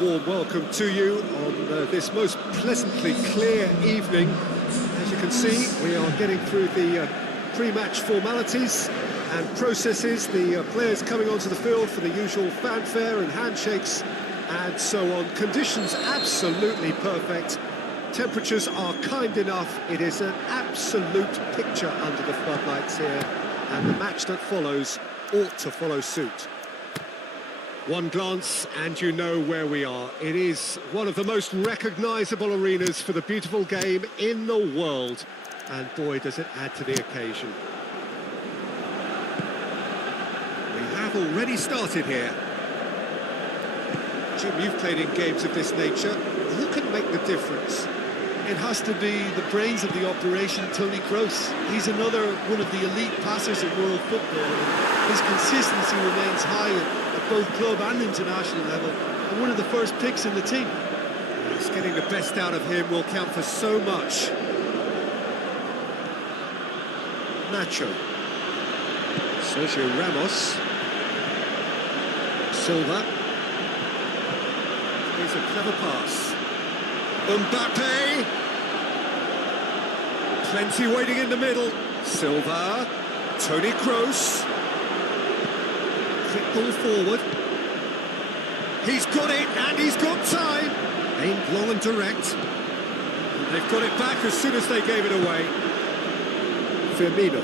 warm welcome to you on this most pleasantly clear evening. As you can see, we are getting through the pre-match formalities and processes, the players coming onto the field for the usual fanfare and handshakes and so on. Conditions absolutely perfect. Temperatures are kind enough. It is an absolute picture under the floodlights here, and the match that follows ought to follow suit. One glance and you know where we are. It is one of the most recognisable arenas for the beautiful game in the world. And boy, does it add to the occasion. We have already started here. Jim, you've played in games of this nature. Who can make the difference? It has to be the brains of the operation, Toni Kroos. He's another one of the elite passers in world football. His consistency remains high at both club and international level, and one of the first picks in the team. Yes, getting the best out of him will count for so much. Nacho. Sergio Ramos. Silva. Here's a clever pass. Mbappe. Plenty waiting in the middle. Silva. Toni Kroos. Quick ball forward. He's got it, and he's got time. Aimed long and direct. And they've got it back as soon as they gave it away. Firmino.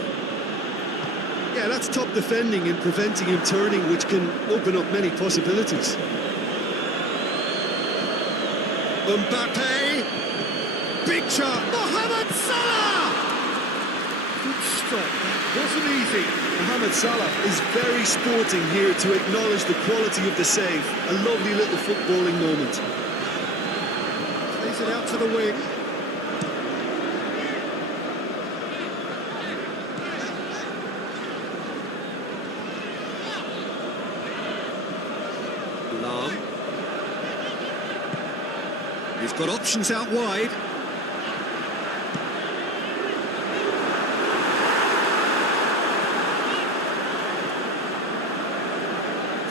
Yeah, that's top defending and preventing him turning, which can open up many possibilities. Mbappe. Big shot. Mohamed Salah. Good stop. That wasn't easy. Mohamed Salah is very sporting here to acknowledge the quality of the save. A lovely little footballing moment. Plays it out to the wing. Lam. He's got options out wide.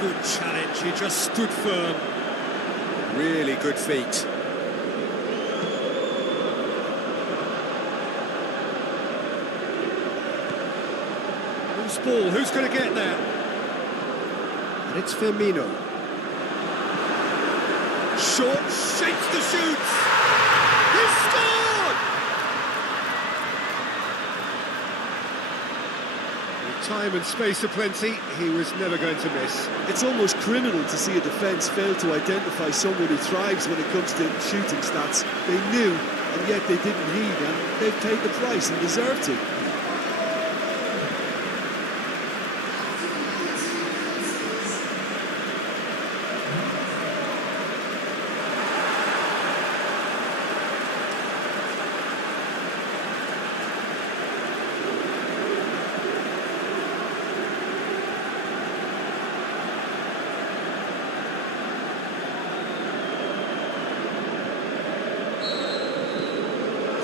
Good challenge, he just stood firm. Really good feet. Loose ball, who's going to get there? And it's Firmino. Short, shapes the shoots! He scored! With time and space aplenty, he was never going to miss. It's almost criminal to see a defence fail to identify someone who thrives when it comes to shooting stats. They knew, and yet they didn't heed, and they've paid the price and deserved to.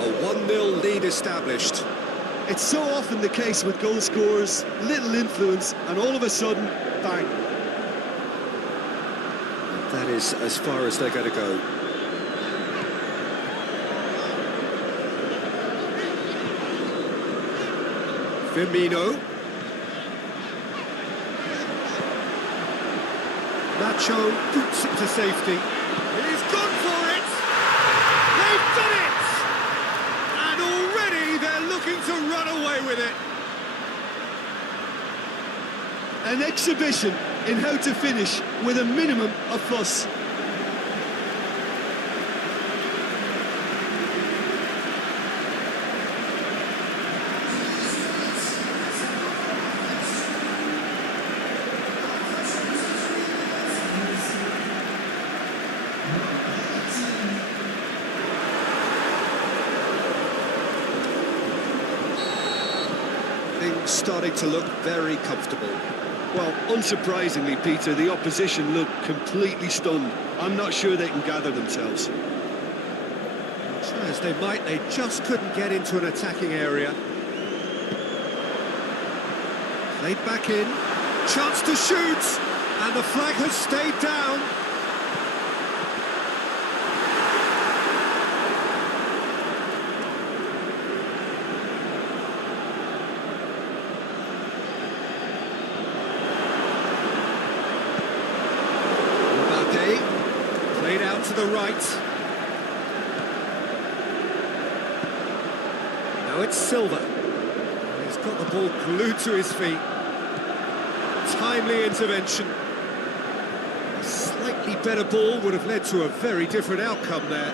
A 1-0 lead established. It's so often the case with goal scorers, little influence, and all of a sudden, bang. And that is as far as they're going to go. Firmino. Nacho boots it to safety. He's gone for it! They've done it! And already they're looking to run away with it. An exhibition in how to finish with a minimum of fuss. Things starting to look very comfortable. Well, unsurprisingly, Peter, the opposition look completely stunned. I'm not sure they can gather themselves. Try as they might, they just couldn't get into an attacking area. Played back in, chance to shoot, and the flag has stayed down. to the right. Now it's Silva. He's got the ball glued to his feet. Timely intervention. A slightly better ball would have led to a very different outcome there.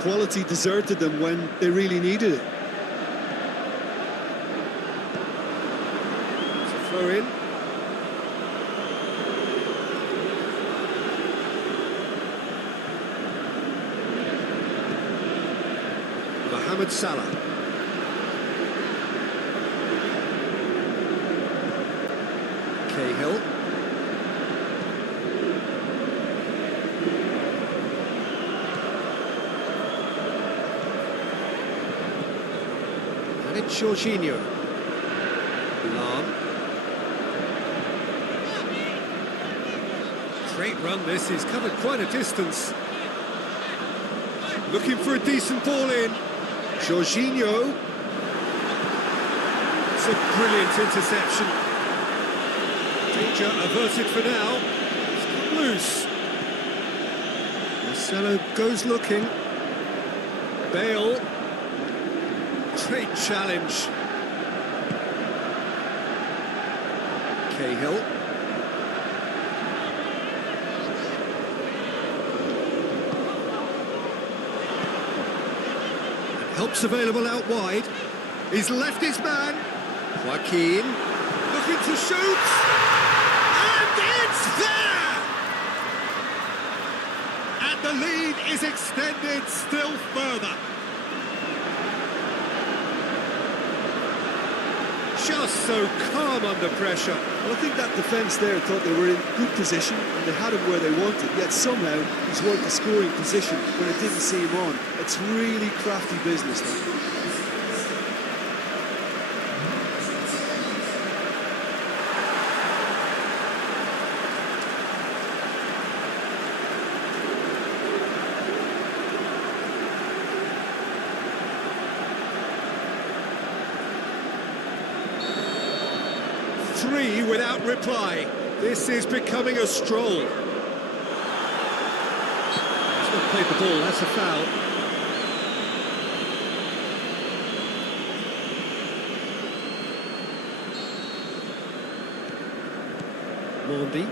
Quality deserted them when they really needed it. It's a throw in. Mohamed Salah. Cahill. And it's Jorginho. Lam. Great run this, he's covered quite a distance. Looking for a decent ball in. Jorginho. It's a brilliant interception. Danger averted for now. It's got loose. Marcelo goes looking. Bale. Great challenge. Cahill. Help's available out wide. He's left his man. Joaquin looking to shoot. And it's there! And the lead is extended still further. Just so calm under pressure. Well, I think that defence there thought they were in good position and they had him where they wanted, yet somehow he's worked the scoring position when it didn't see him on. It's really crafty business there. 3 without reply. This is becoming a stroll. He's not played the ball, that's a foul. Mondi.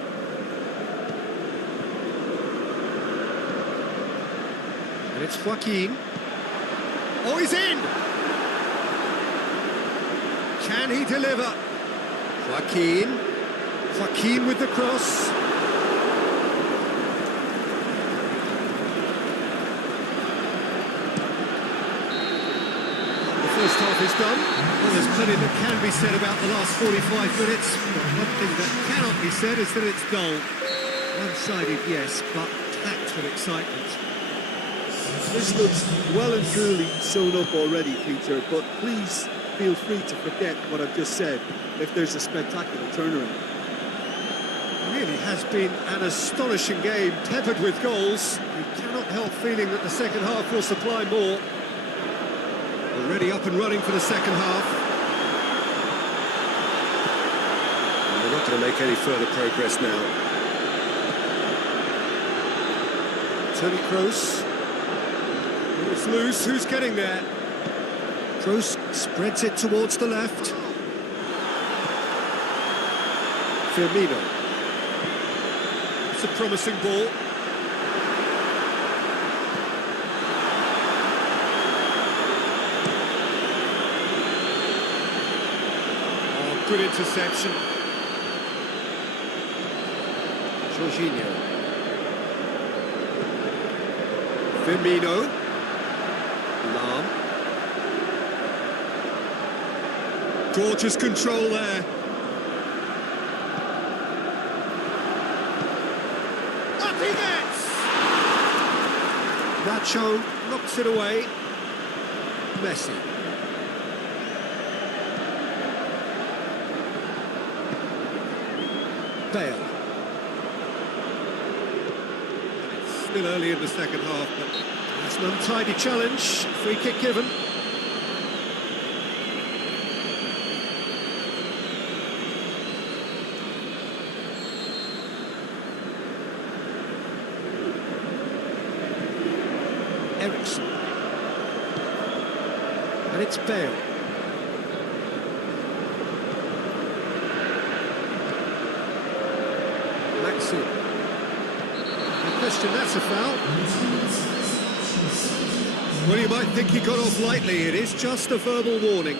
And it's Joaquin. Oh, he's in! Can he deliver? Joaquin. Joaquin with the cross. The first half is done. Well, there's plenty that can be said about the last 45 minutes. But one thing that cannot be said is that it's dull. One-sided, yes, but packed with excitement. This looks well and truly sewn up already, Peter, but please feel free to forget what I've just said if there's a spectacular turnaround. It really has been an astonishing game, peppered with goals. You cannot help feeling that the second half will supply more. Already up and running for the second half. And they're not going to make any further progress now. Toni Kroos. It's loose, who's getting there? Kroos spreads it towards the left. Firmino. It's a promising ball. Oh, good interception. Jorginho. Firmino. Lam. Gorgeous control there. Up he gets! Nacho knocks it away. Messi. Bale. It's still early in the second half, but it's an untidy challenge. Free kick given. And it's Bale. Maxi. No question, that's a foul. Well, you might think he got off lightly. It is just a verbal warning.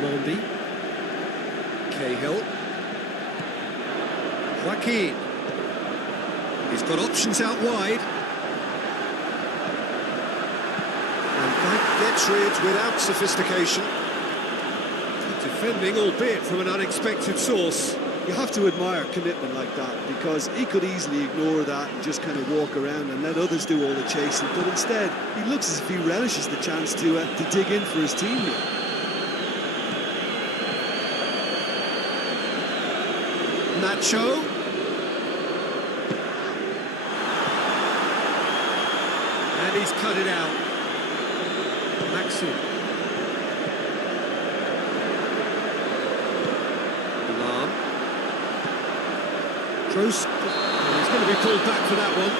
Mondi. Cahill. Joaquin. He's got options out wide. And Dyke gets rid without sophistication. Defending, albeit from an unexpected source. You have to admire commitment like that, because he could easily ignore that and just kind of walk around and let others do all the chasing, but instead he looks as if he relishes the chance to dig in for his team here. Nacho. And he's cut it out. Maxi. Alarm. Trost. He's going to be pulled back for that one.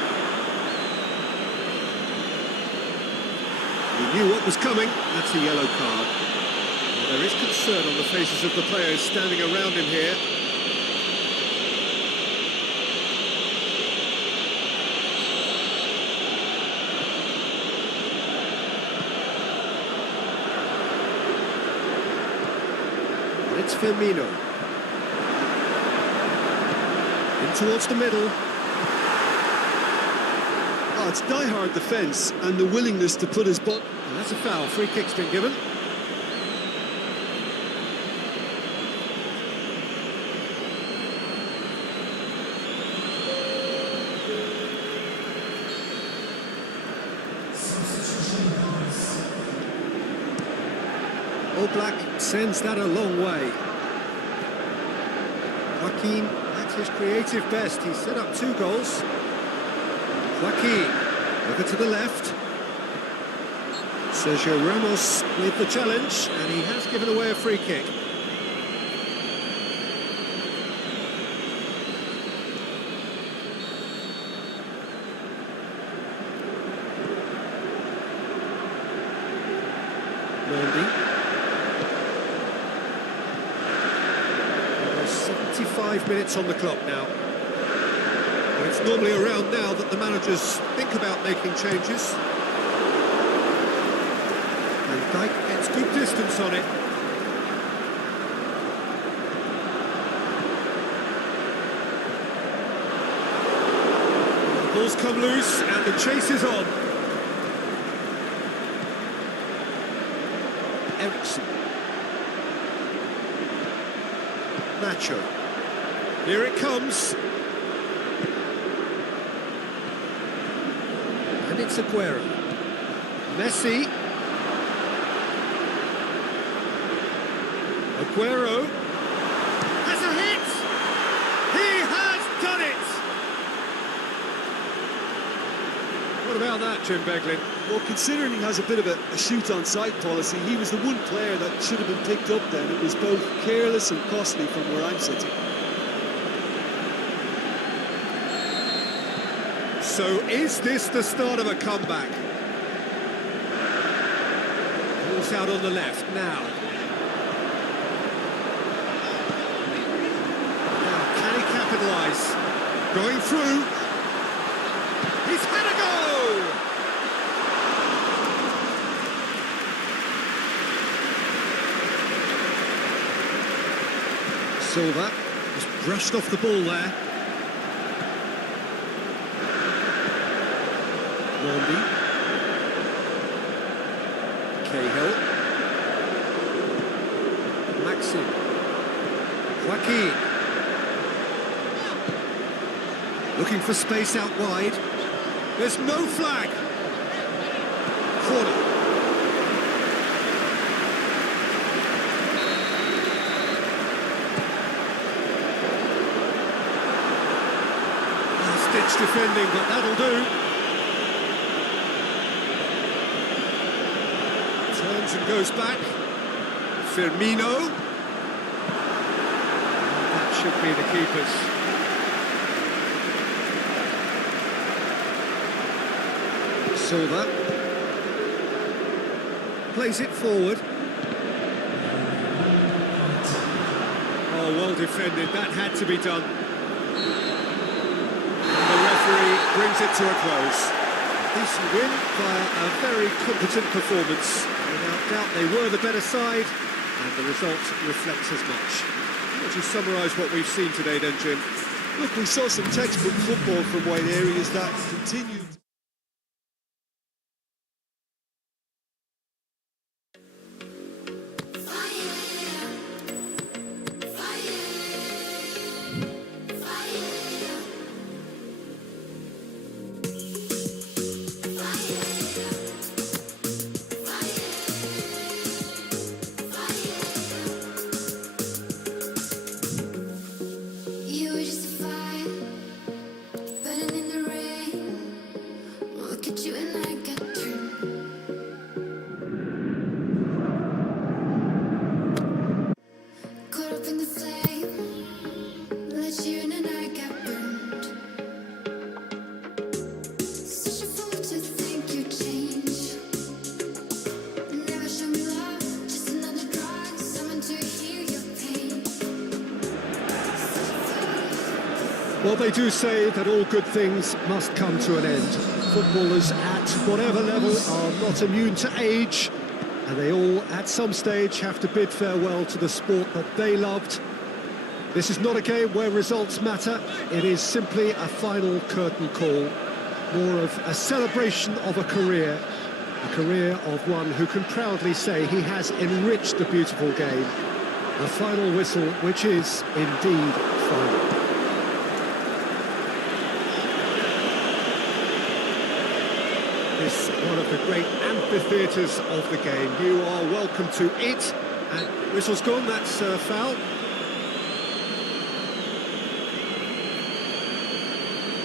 He knew what was coming. That's a yellow card. Well, there is concern on the faces of the players standing around him here. It's Firmino. In towards the middle. Oh, it's die-hard defence and the willingness to put his butt... And that's a foul. Free kick's been given. Black sends that a long way. Joaquin at his creative best. He's set up 2 goals. Joaquin over to the left. Sergio Ramos with the challenge, and he has given away a free kick. Mondi. 75 minutes on the clock now. And it's normally around now that the managers think about making changes. And Dyke gets good distance on it. The ball's come loose and the chase is on. Ericsson. Nacho. Here it comes. And it's Aguero. Messi. Aguero. Has a hit! He has done it! What about that, Jim Beglin? Well, considering he has a bit of a shoot-on-sight policy, he was the one player that should have been picked up then. It was both careless and costly from where I'm sitting. So is this the start of a comeback? Ball's out on the left now. Now, can he capitalise? Going through. He's had a go! Silva just brushed off the ball there. Mondi. Cahill. Maxi. Joaquin. Looking for space out wide. There's no flag. Corner. Stitch defending, but that'll do. Turns and goes back. Firmino. That should be the keeper's. Silva. Plays it forward. Oh, well defended, that had to be done. And the referee brings it to a close. Decent win via a very competent performance. Without doubt, they were the better side, and the result reflects as much. Would you summarise what we've seen today then, Jim? Look, we saw some textbook football from wide areas that continued. Well, they do say that all good things must come to an end. Footballers at whatever level are not immune to age, and they all, at some stage, have to bid farewell to the sport that they loved. This is not a game where results matter. It is simply a final curtain call, more of a celebration of a career of one who can proudly say he has enriched the beautiful game. A final whistle, which is indeed final. This is one of the great amphitheatres of the game. You are welcome to it. And whistle's gone, that's a foul.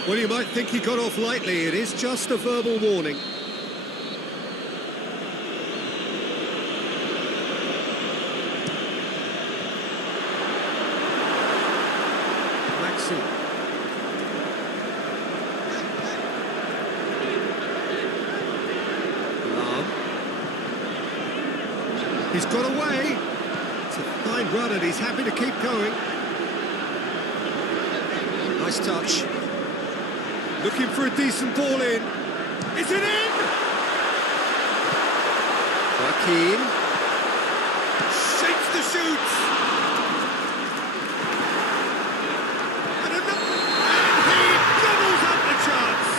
Well, you might think he got off lightly. It is just a verbal warning. Maxi. He's got away. It's a fine run and he's happy to keep going. Nice touch. Looking for a decent ball in. Is it in? Joaquin. Shakes the shoot. And another. And he doubles up the chance.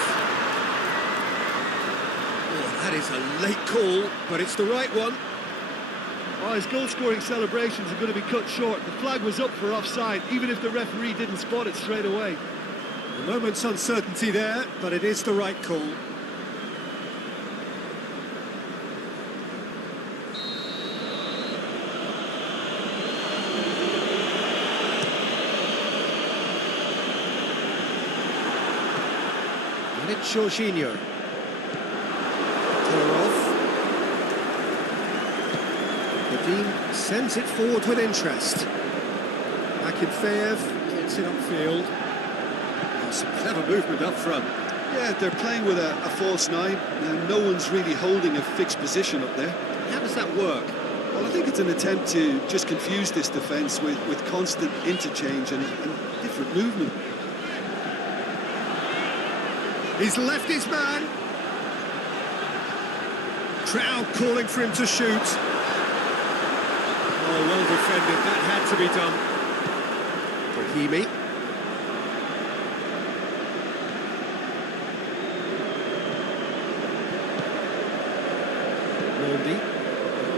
Oh, that is a late call, but it's the right one. Oh, his goal-scoring celebrations are going to be cut short. The flag was up for offside, even if the referee didn't spot it straight away. A moment's uncertainty there, but it is the right call. And it's Jorginho. Sends it forward with interest. Akinfeev gets it upfield. Oh, some clever movement up front. Yeah, they're playing with a false nine, and no one's really holding a fixed position up there. How does that work? Well, I think it's an attempt to just confuse this defence with constant interchange and different movement. He's left his man. Crowd calling for him to shoot. Oh, well defended, that had to be done. Brahimi. Mordi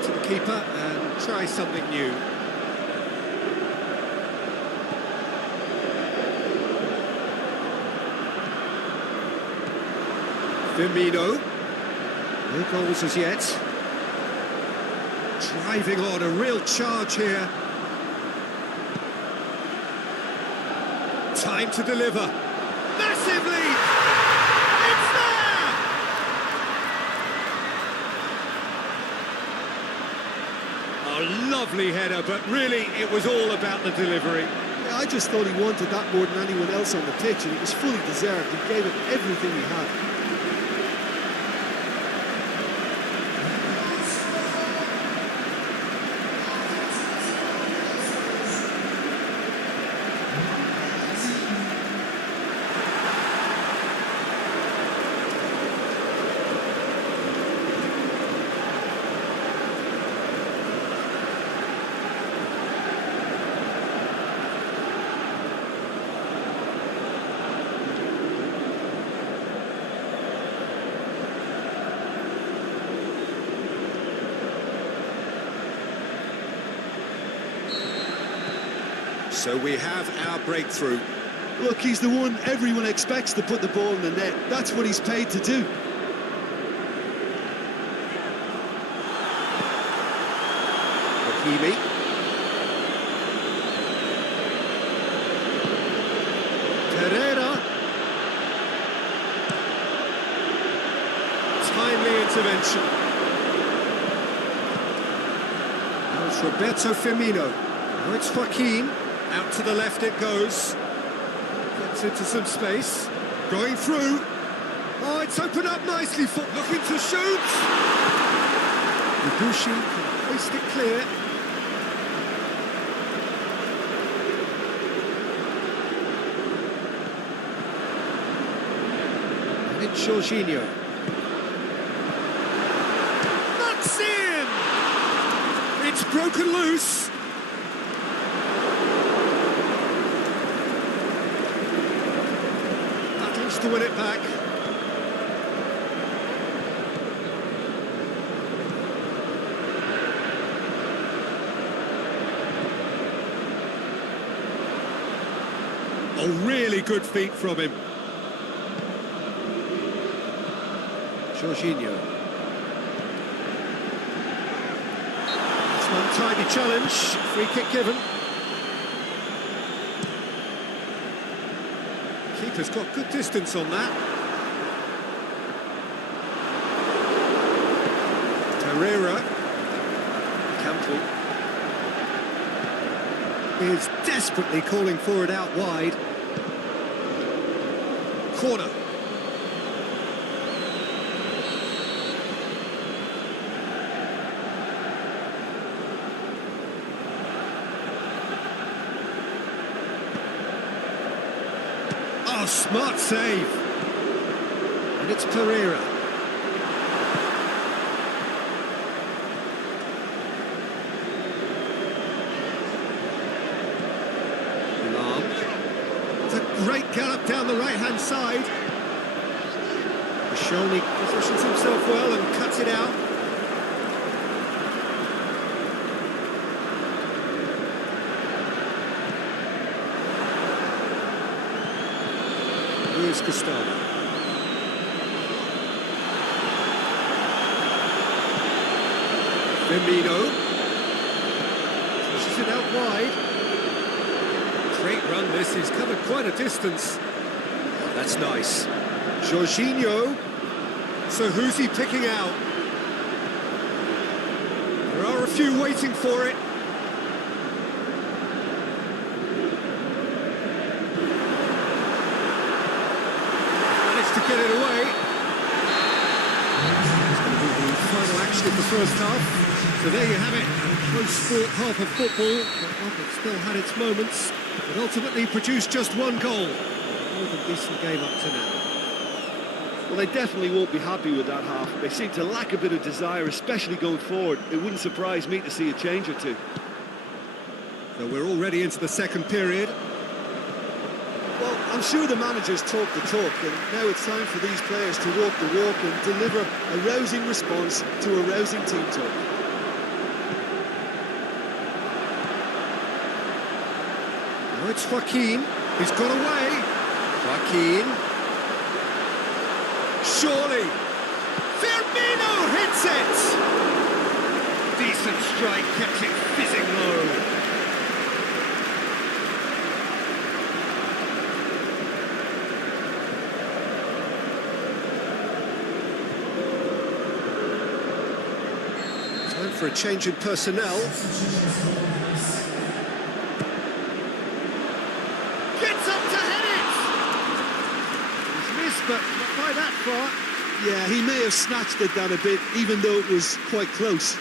to the keeper and try something new. Firmino. No goals as yet. Driving on, a real charge here. Time to deliver. Massive lead! It's there! A lovely header, but really it was all about the delivery. Yeah, I just thought he wanted that more than anyone else on the pitch, and it was fully deserved. He gave it everything he had. So we have our breakthrough. Look, he's the one everyone expects to put the ball in the net. That's what he's paid to do. Hakimi. Pereira. Timely intervention. Now it's Roberto Firmino. Now it's Joaquin. Out to the left it goes. Gets into some space. Going through. Oh, it's opened up nicely for looking to shoot. Ibushi can hoist it clear. And it's Jorginho. That's in! It's broken loose. Battles to win it back. Oh, really good feet from him. Jorginho. That's an untidy challenge. Free kick given. Keeper's got good distance on that. Pereira. Campbell is desperately calling for it out wide. Corner. Oh, smart save. And it's Pereira. It's a great gallop down the right-hand side. Koscielny positions himself well and cuts it out. Luis Gustavo. Firmino. Pushes it out wide. Great run this, he's covered quite a distance. Oh, that's nice. Jorginho. So who's he picking out? There are a few waiting for it. Managed to get it away. It's going to be the final action of the first half. So there you have it. A close sport half of football, but one that still had its moments, but ultimately produced just one goal. More than decent game up to now. Well, they definitely won't be happy with that half. They seem to lack a bit of desire, especially going forward. It wouldn't surprise me to see a change or two. So we're already into the second period. Well, I'm sure the managers talk the talk, and now it's time for these players to walk the walk and deliver a rousing response to a rousing team talk. Now it's Joaquin. He's got away. Joaquin. Surely. Firmino hits it. Decent strike, kept it fizzing low. Time for a change in personnel. Gets up to head it! He's missed, but not by that far. Yeah, he may have snatched it down a bit, even though it was quite close.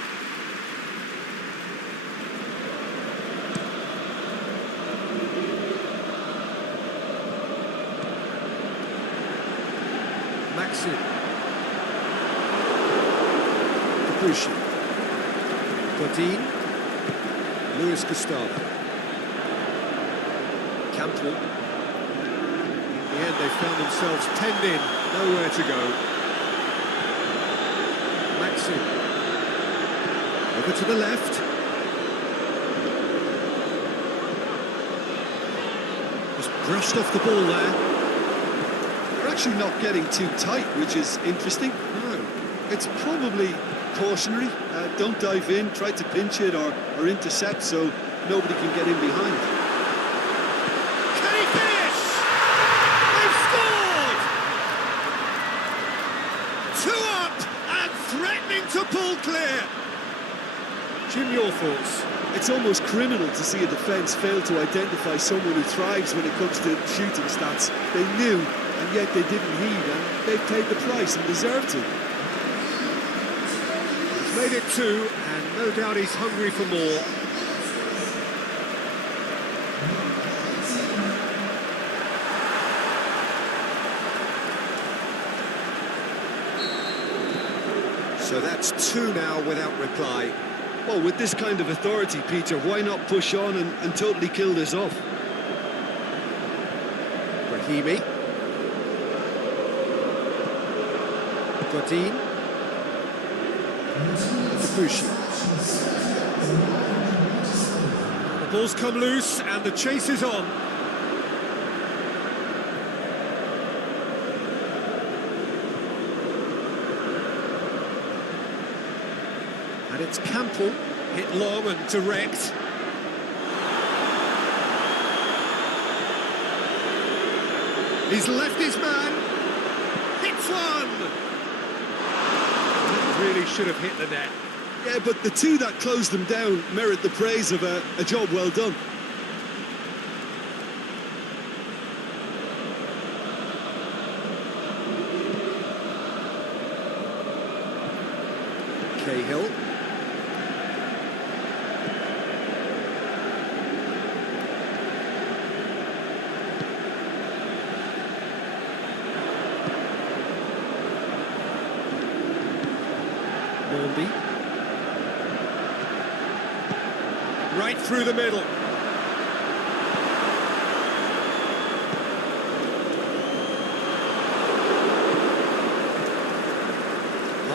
Maxi. Ibushi. Godin. Luis Gustavo. Campbell. In the end, they found themselves penned in, nowhere to go. Maxi. Over to the left. Brushed off the ball there. They're actually not getting too tight, which is interesting. No. It's probably cautionary. Don't dive in, try to pinch it or intercept so nobody can get in behind. Can he finish? They've scored! 2 up and threatening to pull clear. Jim, your thoughts? It's almost criminal to see a defence fail to identify someone who thrives when it comes to shooting stats. They knew, and yet they didn't heed, and they've paid the price and deserve to. He's made it 2, and no doubt he's hungry for more. So that's 2 now without reply. Well, with this kind of authority, Peter, why not push on and totally kill this off? Brahimi. Godin. Debussy. The ball's come loose and the chase is on. And it's Campbell, hit long and direct. He's left his man. Hits one. That really should have hit the net. Yeah, but the 2 that closed them down merit the praise of a job well done. Cahill. Morby. Right through the middle.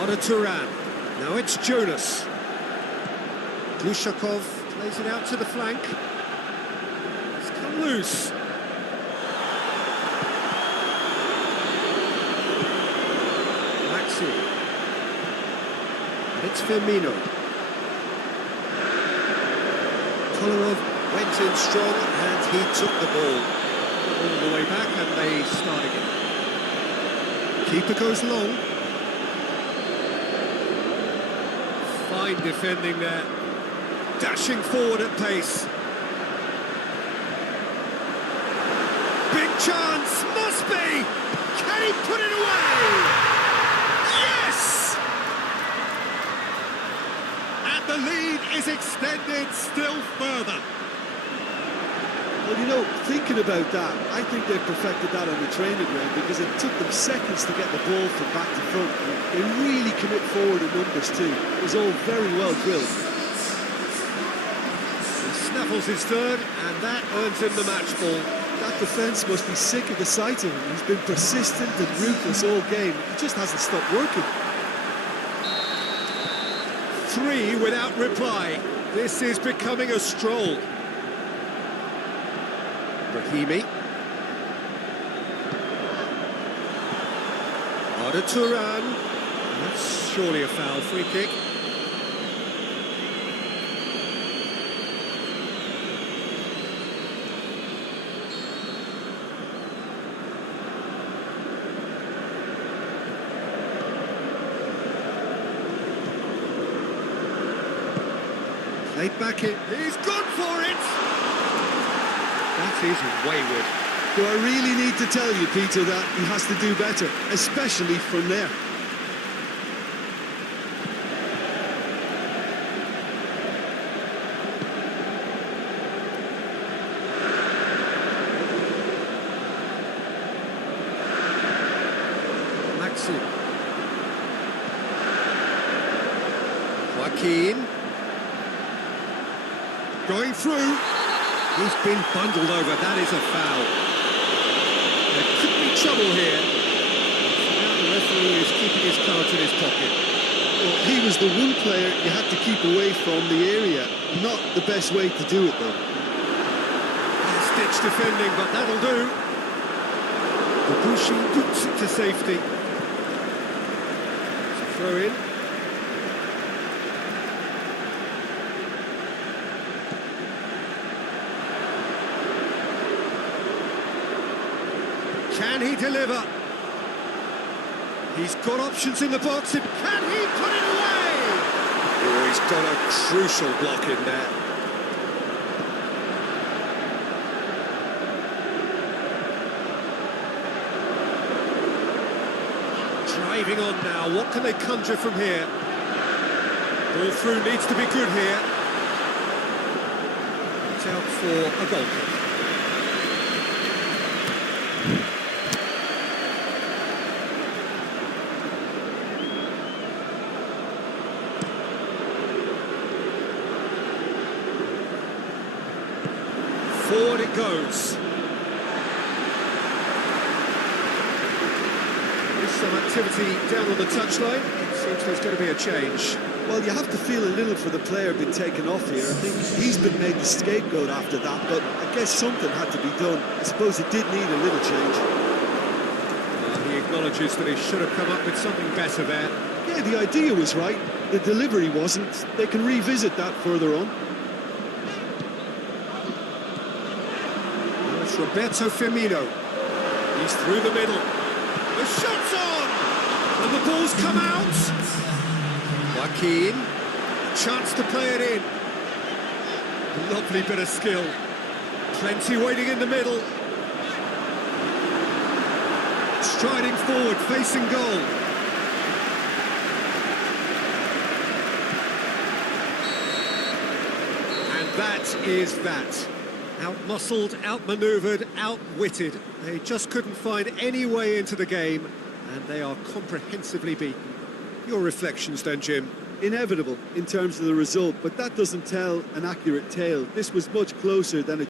Arda Turan. Now it's Jonas. Glushakov plays it out to the flank. It's come loose. Maxi. And it's Firmino. Kolarov went in strong and he took the ball. All the way back and they start again. Keeper goes long. Fine defending there. Dashing forward at pace. Big chance, must be! Can he put it away? Yes! And the lead is extended still further. Well, you know, thinking about that, I think they've perfected that on the training ground because it took them seconds to get the ball from back to front. They really commit forward in numbers too. It was all very well drilled. He snaffles his third, and that earns him the match ball. That defence must be sick of the sight of him. He's been persistent and ruthless all game. He just hasn't stopped working. 3 without reply. This is becoming a stroll. Brahimi. Arda Turan. That's surely a foul. Free kick. Played back in. He's gone for it! That is wayward. Do I really need to tell you, Peter, that he has to do better, especially from there? Maxi. Joaquin. Going through. He's been bundled over. That is a foul. There could be trouble here. Now the referee is keeping his cards in his pocket. Well, he was the one player you had to keep away from the area. Not the best way to do it, though. Stitch much defending, but that'll do. Debussy boots it to safety. It's a throw in. Can he deliver? He's got options in the box, and can he put it away? Oh, he's got a crucial block in there. Driving on now, what can they conjure from here? Ball through needs to be good here. It's out for a goal kick. Forward it goes. There's some activity down on the touchline. It seems there's going to be a change. Well, you have to feel a little for the player being taken off here. I think he's been made the scapegoat after that, but I guess something had to be done. I suppose it did need a little change. He acknowledges that he should have come up with something better there. Yeah, the idea was right. The delivery wasn't. They can revisit that further on. It's Roberto Firmino. He's through the middle. The shot's on! And the ball's come out. Joaquin. Chance to play it in. Lovely bit of skill. Plenty waiting in the middle. Striding forward, facing goal. And that is that. Out-muscled, out-manoeuvred, out-witted. They just couldn't find any way into the game, and they are comprehensively beaten. Your reflections then, Jim? Inevitable in terms of the result, but that doesn't tell an accurate tale. This was much closer than it